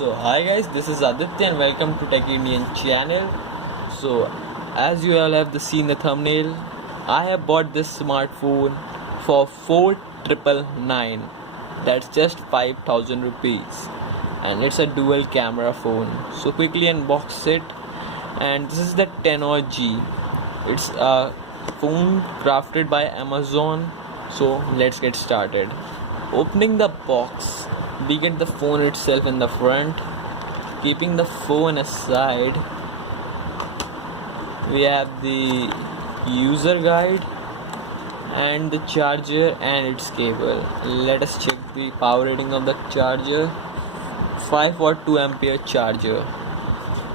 So hi guys, this is Aditya and welcome to Tech Indian channel. So as you all have seen the thumbnail, I have bought this smartphone for 4,999. That's just 5,000 rupees, and it's a dual camera phone. So quickly unbox it, and this is the Tenor G. It's a phone crafted by Amazon. So let's get started. Opening the box, we get the phone itself in the front. Keeping the phone aside, we have the user guide and the charger and its cable. Let us check the power rating of the charger. 5 watt 2 ampere charger.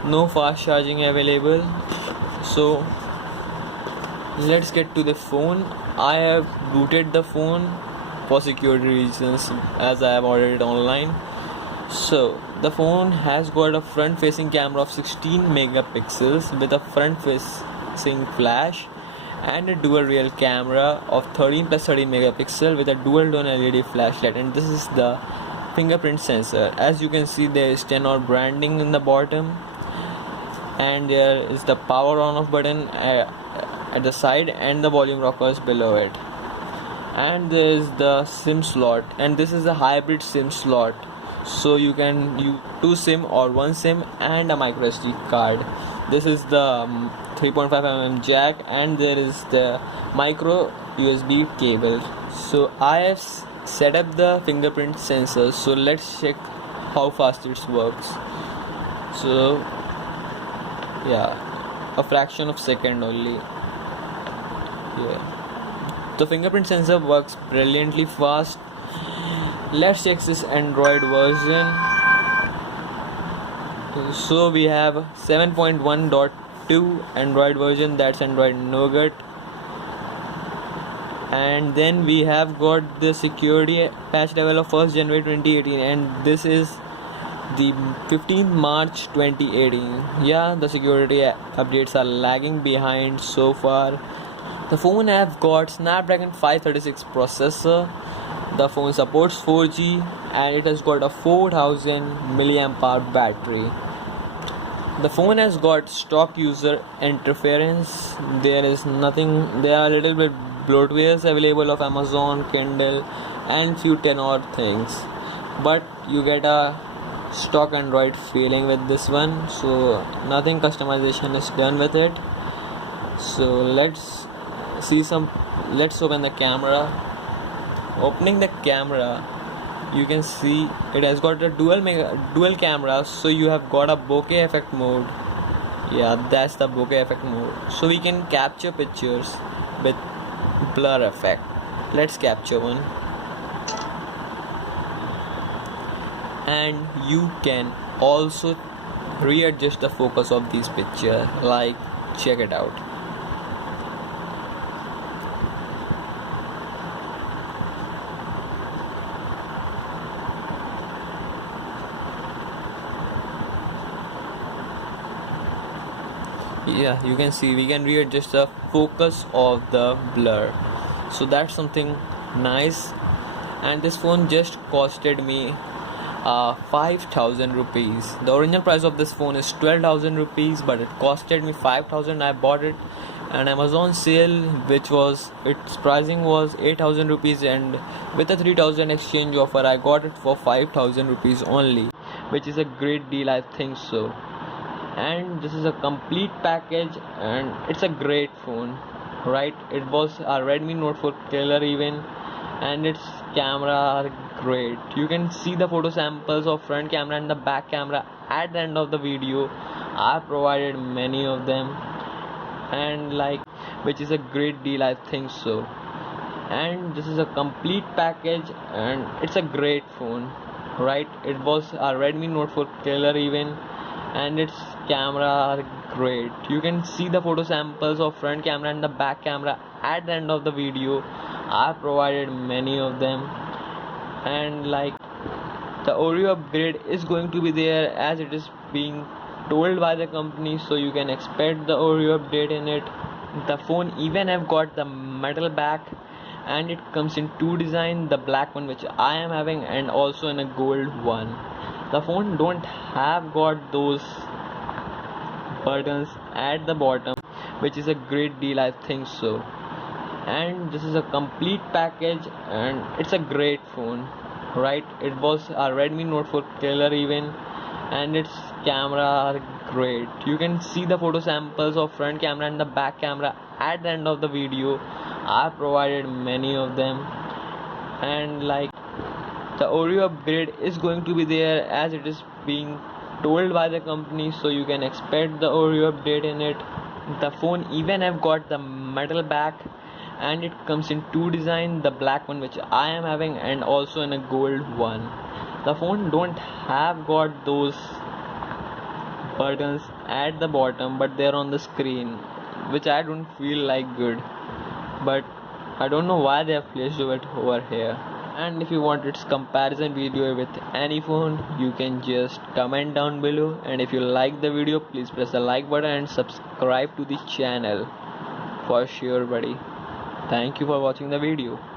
No fast charging available. So let's get to the phone. I have booted the phone for security reasons as I have ordered it online. So the phone has got a front facing camera of 16 megapixels with a front facing flash and a dual rear camera of 13 plus 13 megapixel with a dual tone LED flashlight, and this is the fingerprint sensor. As you can see, there is Tenor branding in the bottom, and there is the power on off button at the side and the volume rockers below it. And there is the SIM slot, and this is the hybrid SIM slot, so you can use 2 SIM or 1 SIM and a micro SD card. This is the 3.5mm jack, and there is the micro USB cable. So I have set up the fingerprint sensor, so let's check how fast it works. So yeah, a fraction of second only. The fingerprint sensor works brilliantly fast. Let's check this Android version. So we have 7.1.2 Android version, that's Android Nougat. And then we have got the security patch level of 1st January 2018, and this is the 15th March 2018. Yeah, the security updates are lagging behind so far. The phone have got Snapdragon 536 processor. The phone supports 4G and it has got a 4000 mAh battery. The phone has got stock user interference. There are little bit bloatwares available of Amazon, Kindle and few Tenor things. But you get a stock Android feeling with this one. So nothing customization is done with it. So let's open the camera. Opening the camera, you can see it has got a dual camera, so you have got a bokeh effect mode. Yeah, that's the bokeh effect mode, so we can capture pictures with blur effect. Let's capture one, and you can also readjust the focus of this picture. Like, check it out. Yeah, you can see we can readjust the focus of the blur, so that's something nice. And this phone just costed me 5,000 rupees. The original price of this phone is 12,000 rupees, but it costed me 5,000. I bought it an Amazon sale, which was its pricing was 8,000 rupees, and with a 3,000 exchange offer I got it for 5,000 rupees only, which is a great deal, I think so. And this is a complete package, and it's a great phone, right? It was a Redmi Note 4 killer even, and its camera are great. You can see the photo samples of front camera and the back camera at the end of the video. I provided many of them, and which is a great deal, I think so. And this is a complete package, and it's a great phone, right? It was a Redmi Note 4 killer even, and its camera are great. You can see the photo samples of front camera and the back camera at the end of the video. I provided many of them, and the Oreo upgrade is going to be there as it is being told by the company, so you can expect the Oreo update in it. The phone even have got the metal back, and it comes in two design, the black one which I am having and also in a gold one. The phone don't have got those buttons at the bottom, which is a great deal, I think so. And this is a complete package, and it's a great phone, right? It was a Redmi Note 4 killer even, and its camera are great. You can see the photo samples of front camera and the back camera at the end of the video. I provided many of them, and like the Oreo upgrade is going to be there as it is being told by the company, so you can expect the Oreo update in it. The phone even have got the metal back, and it comes in two design, the black one which I am having and also in a gold one. The phone don't have got those buttons at the bottom, but they're on the screen, which I don't feel like good, but I don't know why they have placed it over here. And if you want its comparison video with any phone, you can just comment down below, and if you like the video, please press the like button and subscribe to the channel for sure, buddy. Thank you for watching the video.